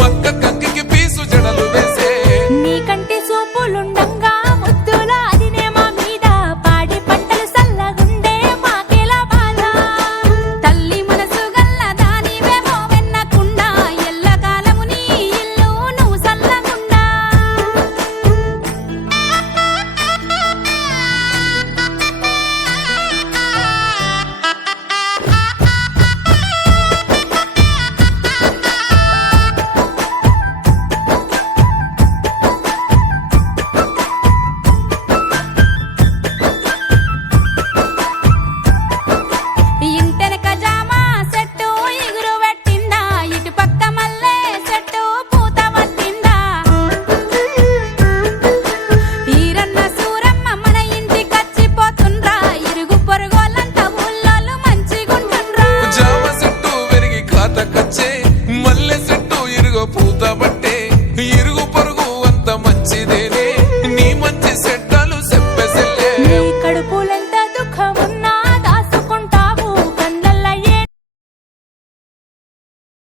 waka kan